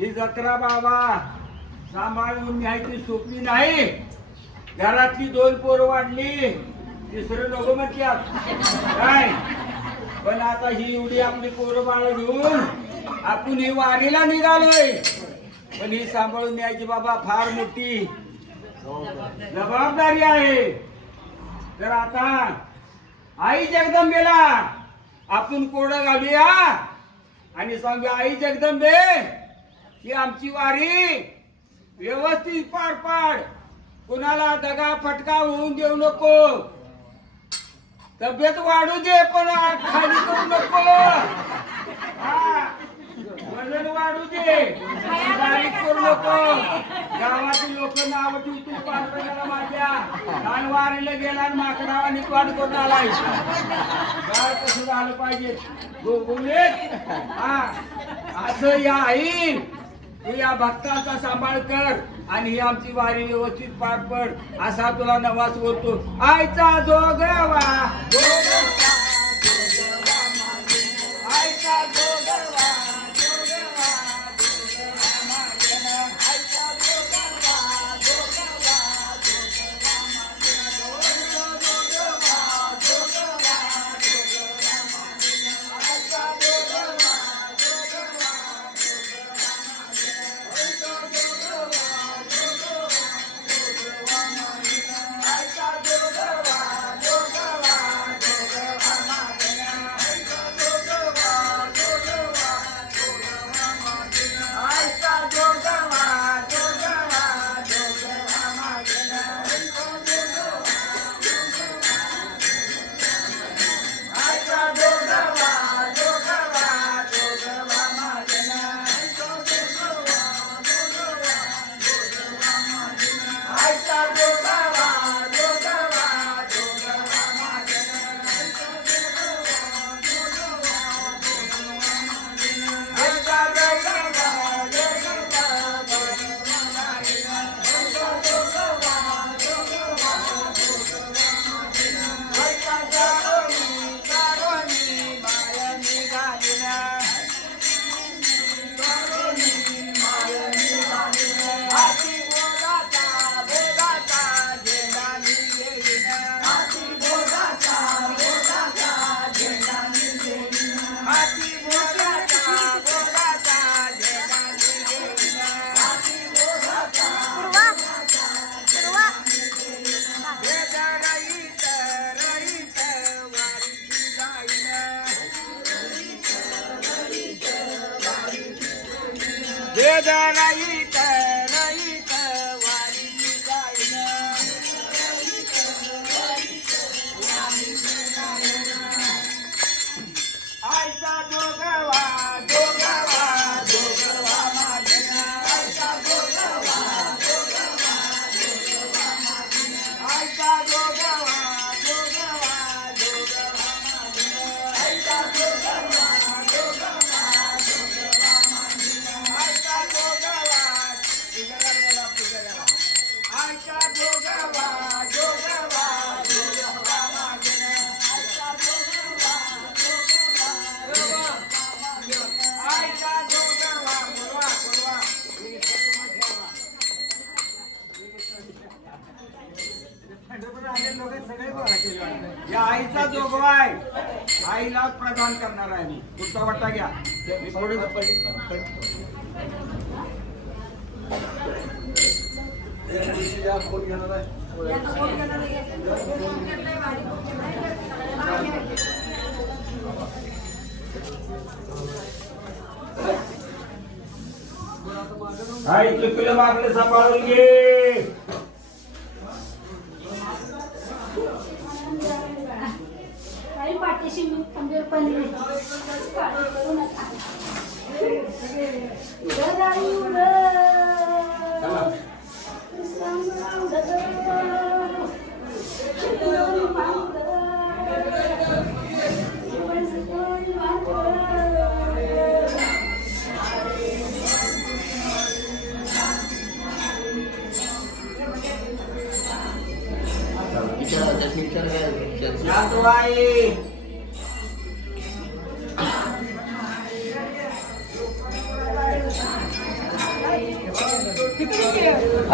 ही जत्रा बाबा सांभाळून न्यायची सोपी नाही. घरातली 2 पोरं वाढली, तिसरं नको म्हणतात काय. पण आता ही एवढी आपली पोरं बाळ घेऊन आपण ही वारीला निघालोय. पण ही सांभाळून न्यायची बाबा फार मोठी जबाबदारी आहे. तर आता आई जगदंबेला आपण कोडं घालूया आणि सांगूया, आई जगदंबे ही आमची वारी व्यवस्थित पार पाड. कुणाला दगा फटका होऊन देऊ नको. तब्येत वाढू दे पण खाली करू नको. वजन वाढू दे, बारीक करू नको. गावातील लोक नाव ठेवतील पालकाला माझ्या कान वारीला गेला आणि माकडावा निवाड करून आलाय. गाळ कसं झालं पाहिजे असं या आई तू या भक्तांचा सांभाळ कर आणि ही आमची वारी व्यवस्थित पार पड असा तुला नवास बोलतो. आईचा जोगवा आईचा जोगवा या आईचा जोगवा आहे. आईला प्रदान करणार आहे मी. पुढचा वाटा घ्या. आई चुकलं मागलं सांभाळून घे. पाठीशी मी खंबीर पण करू नका. आई